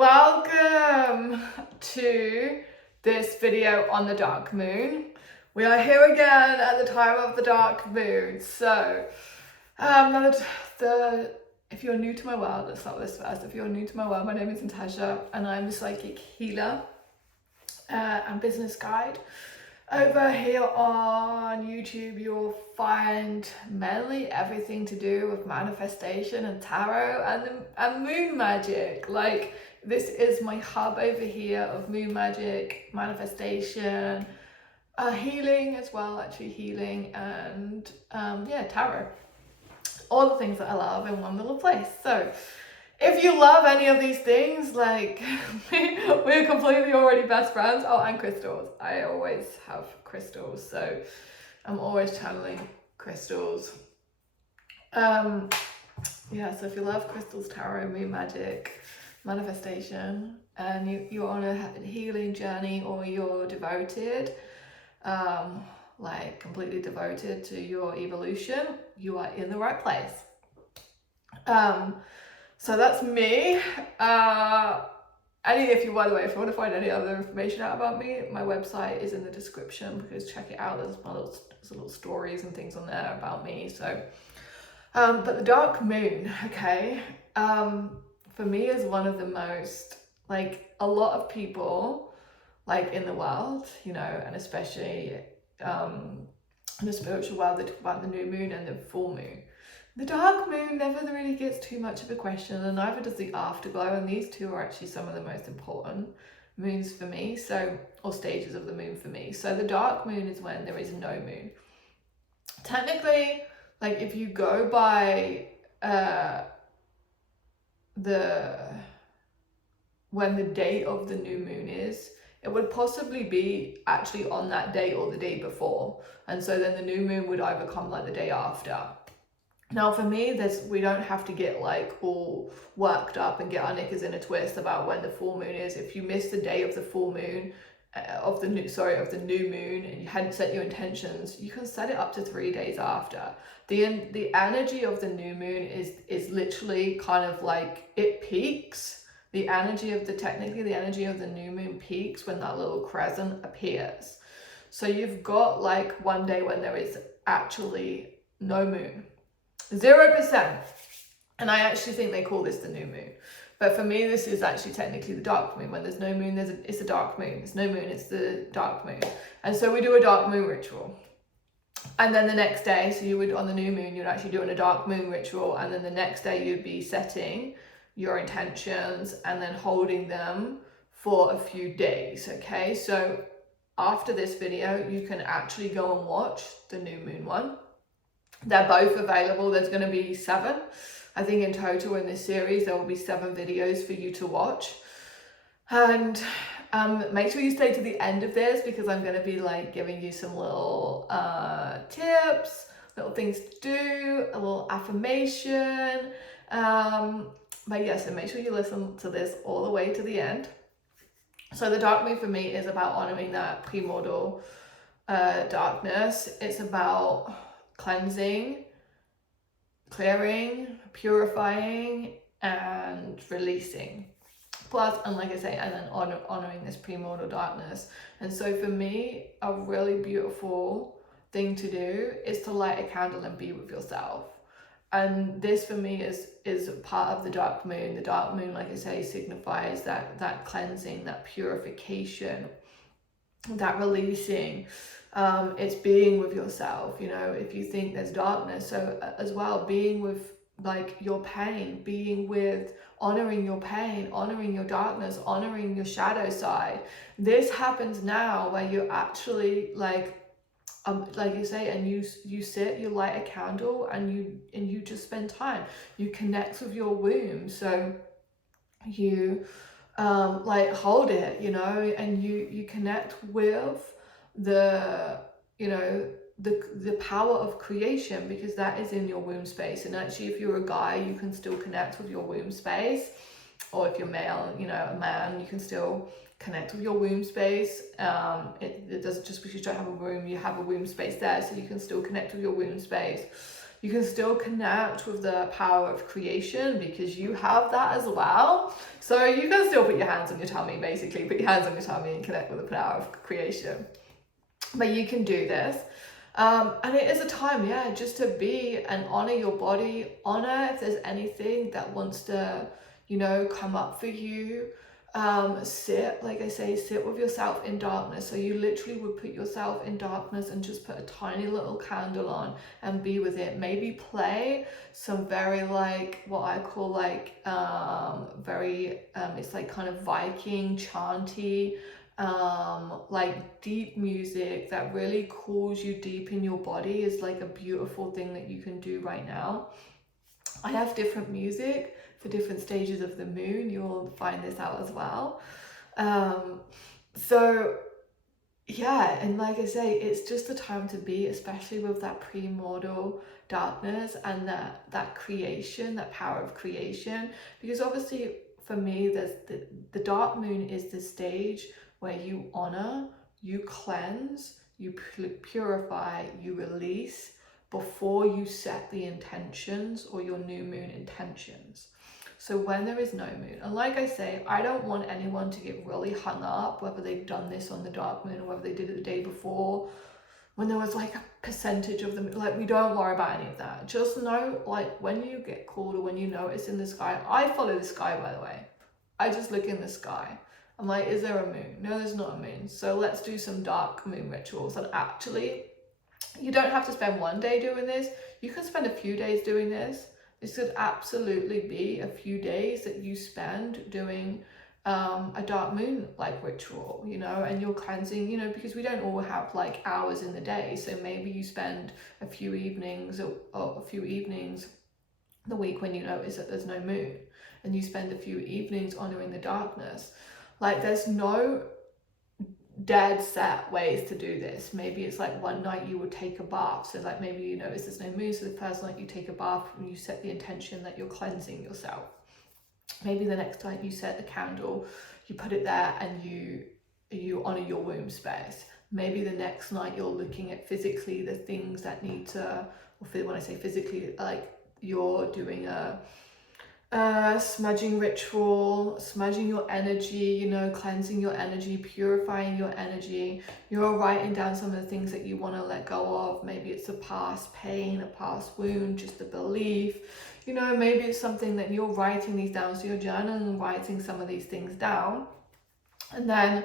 welcome to this video on the dark moon. We are here again at the time of the dark moon. So, if you're new to my world, let's start with this first. If you're new to my world, my name is Natasha and I'm a psychic healer and business guide. Over here on YouTube, you'll find mainly everything to do with manifestation and tarot and moon magic. Like, this is my hub over here of moon magic, manifestation, healing as well, actually healing, and tarot. All the things that I love in one little place. So if you love any of these things, like we're completely already best friends. Oh, and crystals. I always have crystals, so I'm always channeling crystals. So if you love crystals, tarot, moon magic, manifestation, and you're on a healing journey, or you're devoted, like completely devoted to your evolution, you are in the right place. So that's me. If you want to find any other information out about me, my website is in the description, because check it out. There's little stories and things on there about me. So, but the dark moon, okay, for me is one of the most, like, a lot of people, like, in the world, you know, and especially in the spiritual world, they talk about the new moon and the full moon. The dark moon never really gets too much of a question, and neither does the afterglow, and these two are actually some of the most important moons for me, or stages of the moon for me. So the dark moon is when there is no moon. Technically, like, if you go by when the date of the new moon is, it would possibly be actually on that day or the day before, and so then the new moon would either come like the day after. Now for me, we don't have to get like all worked up and get our knickers in a twist about when the full moon is. If you miss the day of the full moon, of the new moon, and you hadn't set your intentions, you can set it up to 3 days after. The energy of the new moon is literally kind of like, it peaks. The energy of the new moon peaks when that little crescent appears. So you've got like one day when there is actually no moon. 0%. And I actually think they call this the new moon. But for me, this is actually technically the dark moon. When there's no moon, it's a dark moon. There's no moon, it's the dark moon. And so we do a dark moon ritual. And then the next day, so you would, on the new moon, you'd actually do a dark moon ritual. And then the next day you'd be setting your intentions and then holding them for a few days, okay? So after this video, you can actually go and watch the new moon one. They're both available. There's going to be 7. I think in total in this series, there will be 7 videos for you to watch. And make sure you stay to the end of this, because I'm going to be like giving you some little tips, little things to do, a little affirmation. But yes, so make sure you listen to this all the way to the end. So the dark moon for me is about honoring that primordial darkness. It's about cleansing, clearing, purifying, and releasing. Plus, and like I say, and then honoring this primordial darkness. And so for me, a really beautiful thing to do is to light a candle and be with yourself. And this for me is part of the dark moon. The dark moon, like I say, signifies that cleansing, that purification, that releasing. It's being with yourself, you know, if you think there's darkness. So as well, being with like your pain, being with honoring your pain, honoring your darkness, honoring your shadow side. This happens now, where you're actually like you say, and you sit, you light a candle, and you just spend time. You connect with your womb. So you like hold it, you know, and you connect with the power of creation, because that is in your womb space. And actually, if you're a guy, you can still connect with your womb space, or if you're male, you know, a man, you can still connect with your womb space. It doesn't, just because you don't have a womb, you have a womb space there, so you can still connect with your womb space. You can still connect with the power of creation because you have that as well. So you can still put your hands on your tummy, basically. Put your hands on your tummy and connect with the power of creation. But you can do this. And it is a time, yeah, just to be and honor your body, honor if there's anything that wants to, you know, come up for you. Sit, like I say, sit with yourself in darkness. So you literally would put yourself in darkness and just put a tiny little candle on and be with it. Maybe play some very like what I call like it's like kind of Viking chanty, like deep music that really cools you deep in your body is like a beautiful thing that you can do right now. I have different music for different stages of the moon. You'll find this out as well. So yeah, and like I say, it's just the time to be, especially with that premortal darkness and that creation, that power of creation. Because obviously for me, there's the dark moon is the stage where you honor, you cleanse, you purify, you release before you set the intentions or your new moon intentions. So when there is no moon, and like I say, I don't want anyone to get really hung up whether they've done this on the dark moon or whether they did it the day before, when there was like a percentage of them. Like, we don't worry about any of that. Just know, like, when you get called or when you notice in the sky, I follow the sky, by the way. I just look in the sky. I'm like, is there a moon? No, there's not a moon. So let's do some dark moon rituals. And actually, you don't have to spend one day doing this. You can spend a few days doing this. This could absolutely be a few days that you spend doing a dark moon like ritual, you know, and you're cleansing, you know, because we don't all have like hours in the day. So maybe you spend a few evenings or a few evenings the week when you notice that there's no moon, and you spend a few evenings honoring the darkness. Like, there's no dead set ways to do this. Maybe it's like one night you would take a bath, so like maybe you notice there's no moon, so the first night you take a bath and you set the intention that you're cleansing yourself. Maybe the next night you set the candle, you put it there and you honor your womb space. Maybe the next night you're looking at physically the things that need to, or when I say physically, like you're doing a smudging ritual, smudging your energy, you know, cleansing your energy, purifying your energy. You're writing down some of the things that you want to let go of. Maybe it's a past pain, a past wound, just a belief, you know. Maybe it's something that you're writing these down, so you're journaling and writing some of these things down. And then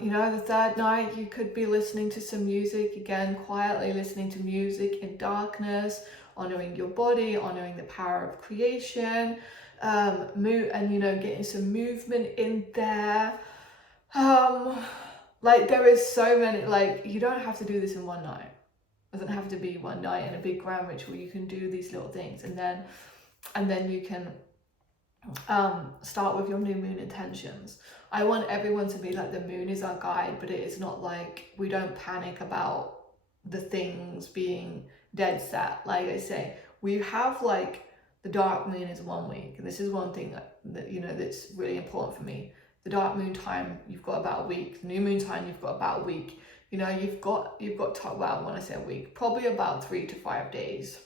you know, the third night you could be listening to some music, again quietly listening to music in darkness, honoring your body, honoring the power of creation, and you know, getting some movement in there. Like, there is so many, like, you don't have to do this in one night. It doesn't have to be one night in a big grand ritual. You can do these little things, and then you can start with your new moon intentions. I want everyone to be like, the moon is our guide, but it is not like, we don't panic about the things being dead set. Like I say, we have like, the dark moon is 1 week, and this is one thing that you know, that's really important for me. The dark moon time, you've got about a week. The new moon time, you've got about a week. You know, you've got well, when I say a week, probably about 3 to 5 days.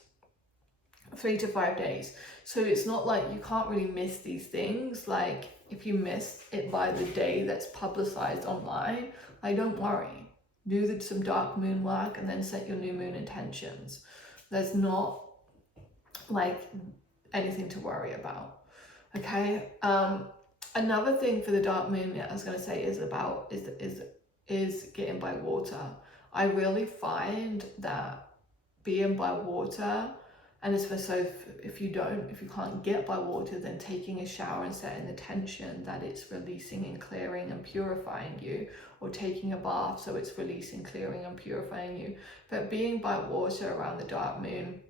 3 to 5 days. So it's not like you can't really miss these things. Like, if you miss it by the day that's publicized online, like, don't worry. Do some dark moon work and then set your new moon intentions. There's not like anything to worry about. Okay. Another thing for the dark moon, I was going to say, is getting by water. I really find that being by water, and if you can't get by water, then taking a shower and setting the intention that it's releasing and clearing and purifying you, or taking a bath so it's releasing, clearing and purifying you. But being by water around the dark moon,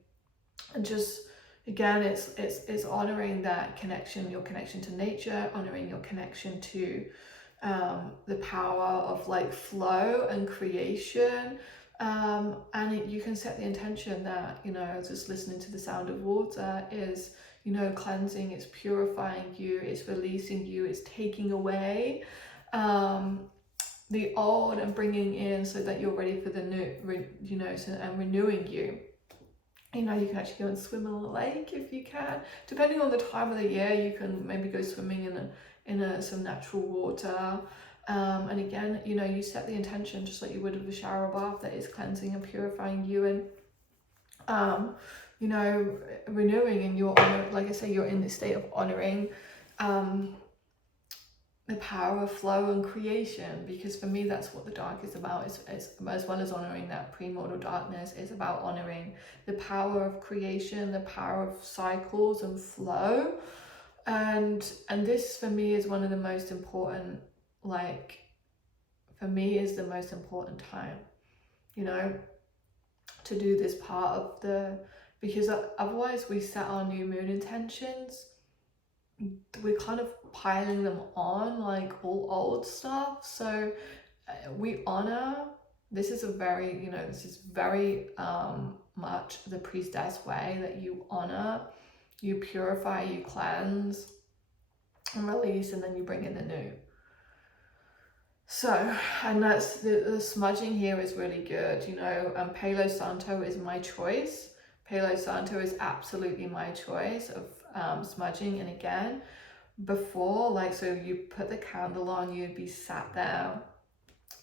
and just, again, it's honoring that connection, your connection to nature, honoring your connection to the power of like flow and creation. And you can set the intention that, you know, just listening to the sound of water is, you know, cleansing, it's purifying you, it's releasing you, it's taking away the old and bringing in, so that you're ready for the new, you know, and renewing you. You know, you can actually go and swim in a lake if you can. Depending on the time of the year, you can maybe go swimming in some natural water. And again, you know, you set the intention just like you would with a shower bath, that is cleansing and purifying you, and you know, renewing, and you're like I say, you're in this state of honoring the power of flow and creation, because for me that's what the dark is about. It's as well as honoring that premortal darkness, is about honoring the power of creation, the power of cycles and flow. And this for me is one of the most important, like, for me is the most important time, you know, to do this part of the, because otherwise we set our new moon intentions, we're kind of piling them on like all old stuff. So we honor, this is a very, you know, this is very much the priestess way, that you honor, you purify, you cleanse and release, and then you bring in the new. So, and that's the smudging here is really good, you know. Palo Santo is my choice. Palo Santo is absolutely my choice of smudging. And again, before, like, so you put the candle on, you'd be sat there.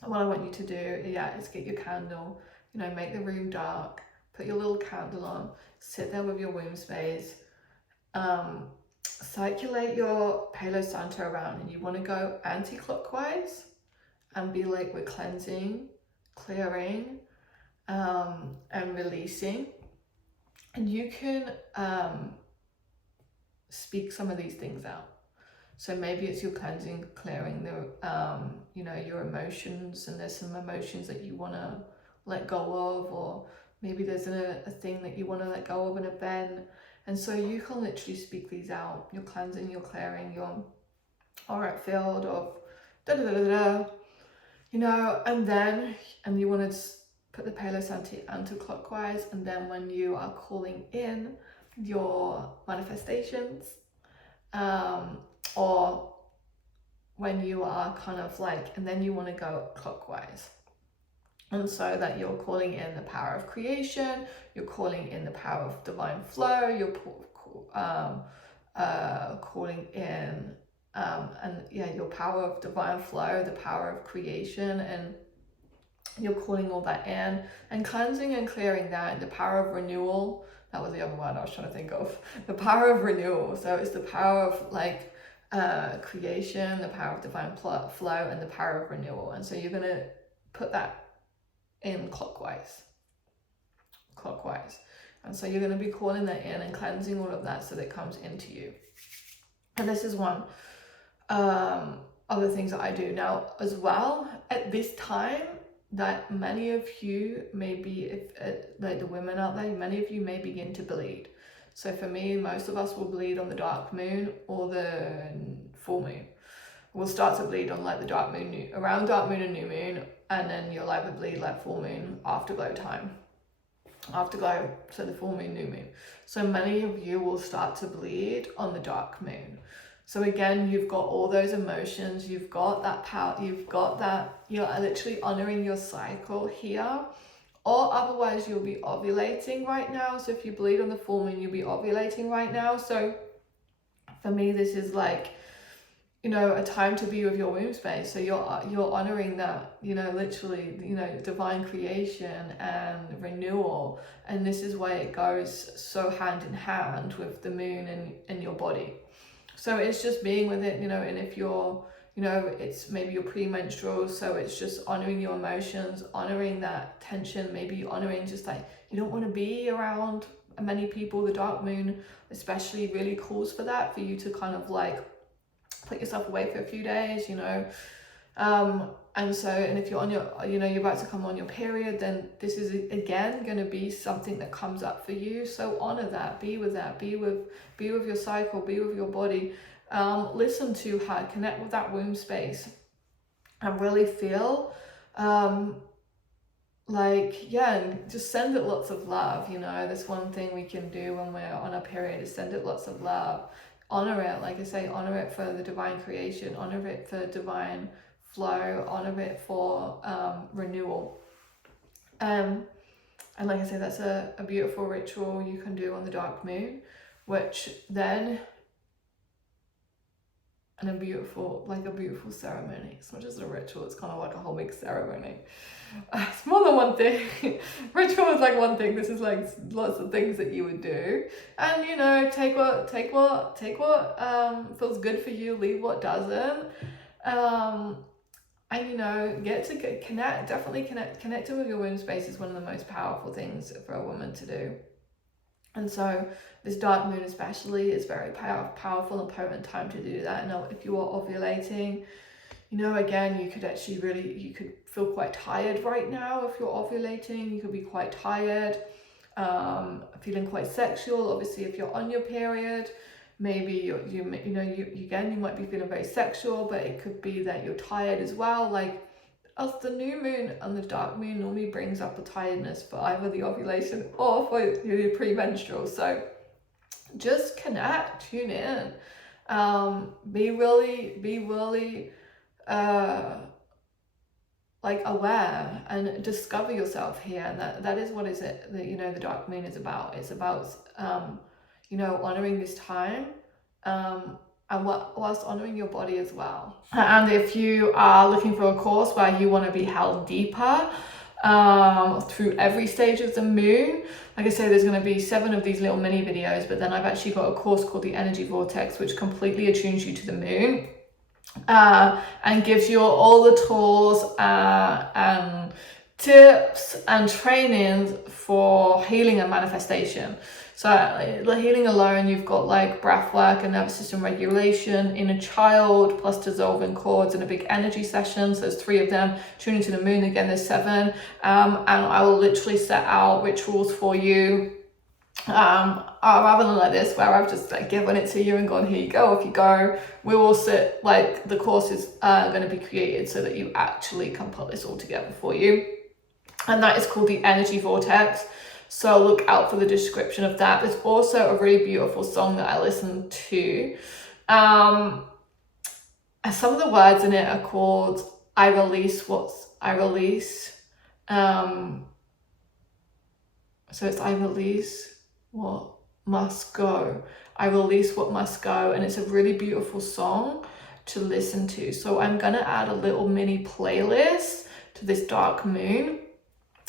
What I want you to do, yeah, is get your candle, you know, make the room dark, put your little candle on, sit there with your womb space, circulate your Palo Santo around, and you want to go anti-clockwise and be like, we're cleansing, clearing, and releasing. And you can speak some of these things out. So maybe it's your cleansing, clearing the, you know, your emotions, and there's some emotions that you want to let go of, or maybe there's a thing that you want to let go of, an event. And so you can literally speak these out. You're cleansing, you're clearing your auric field of da da da da da, you know, and you want to put the Palo Santo anti-clockwise, and then when you are calling in your manifestations, or when you are kind of like, and then you want to go clockwise, and so that you're calling in the power of creation, you're calling in the power of divine flow, you're calling in and yeah, your power of divine flow, the power of creation, and you're calling all that in and cleansing and clearing that. The power of renewal, that was the other one I was trying to think of, the power of renewal. So it's the power of like creation, the power of divine flow, and the power of renewal. And so you're going to put that in clockwise. And so you're going to be calling that in and cleansing all of that so that it comes into you. And this is one of the things that I do now as well at this time, that many of you may be, if like the women out there, many of you may begin to bleed. So for me, most of us will bleed on the dark moon or the full moon. We'll start to bleed on like the dark moon, around dark moon and new moon, and then you'll either bleed like full moon, afterglow time. Afterglow, so the full moon, new moon. So many of you will start to bleed on the dark moon. So again, you've got all those emotions, you've got that power, you've got that, you're literally honoring your cycle here, or otherwise you'll be ovulating right now. So if you bleed on the full moon, you'll be ovulating right now. So for me, this is like, you know, a time to be with your womb space. So you're honoring that, you know, literally, you know, divine creation and renewal. And this is why it goes so hand in hand with the moon and your body. So it's just being with it, you know. And if you're, you know, it's maybe you're premenstrual, so it's just honoring your emotions, honoring that tension, maybe honoring just like, you don't want to be around many people. The dark moon especially really calls for that, for you to kind of like put yourself away for a few days, you know. And so, and if you're on your, you know, you're about to come on your period, then this is again going to be something that comes up for you. So honor that, be with that, be with your cycle, be with your body. Listen to her, connect with that womb space, and really feel, like, yeah, and just send it lots of love. You know, that's one thing we can do when we're on our period, is send it lots of love. Honor it, like I say, honor it for the divine creation, honor it for divine flow, honor it for renewal. And like I say, that's a beautiful ritual you can do on the dark moon, which then, and a beautiful ceremony. It's not just a ritual, it's kind of like a whole big ceremony. It's more than one thing. Ritual is like one thing. This is like lots of things that you would do, and you know, take what feels good for you, leave what doesn't. And you know, connect. Definitely connecting with your womb space is one of the most powerful things for a woman to do. And so this dark moon especially is very powerful and potent time to do that. Now, if you are ovulating, you know, again, you could feel quite tired right now. If you're ovulating, you could be quite tired, feeling quite sexual. Obviously, if you're on your period, maybe you might be feeling very sexual, but it could be that you're tired as well. Like, as the new moon and the dark moon normally brings up a tiredness for either the ovulation or for your premenstrual. So just connect, tune in, be really like aware and discover yourself here. And that is what the dark moon is about. It's about honoring this time, and whilst honoring your body as well. And if you are looking for a course where you want to be held deeper through every stage of the moon, like I say, there's going to be 7 of these little mini videos, but then I've actually got a course called the Energy Vortex, which completely attunes you to the moon, and gives you all the tools and tips and trainings for healing and manifestation. So the healing alone, you've got like breath work and nervous system regulation, inner child, plus dissolving cords and a big energy session. So there's 3 of them. Tuning to the moon, again, there's 7. And I will literally set out rituals for you, rather than like this, where I've just like given it to you and gone, here you go, off you go. We will sit, like, the course is going to be created so that you actually can put this all together for you. And that is called the Energy Vortex. So look out for the description of that. There's also a really beautiful song that I listened to. And some of the words in it are called I release. So it's I release what must go. I release what must go. And it's a really beautiful song to listen to. So I'm going to add a little mini playlist to this dark moon.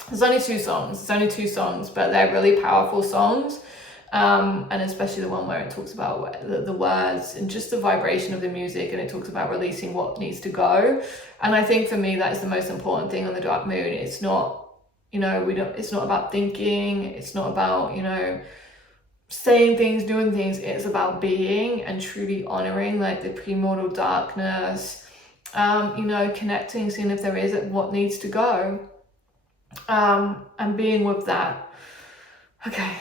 There's only 2 songs, but they're really powerful songs. And especially the one where it talks about the words and just the vibration of the music, and it talks about releasing what needs to go. And I think for me, that is the most important thing on the dark moon. It's not, it's not about thinking. It's not about, saying things, doing things. It's about being and truly honoring like the premortal darkness, connecting, seeing if there is what needs to go. And being with that. Okay,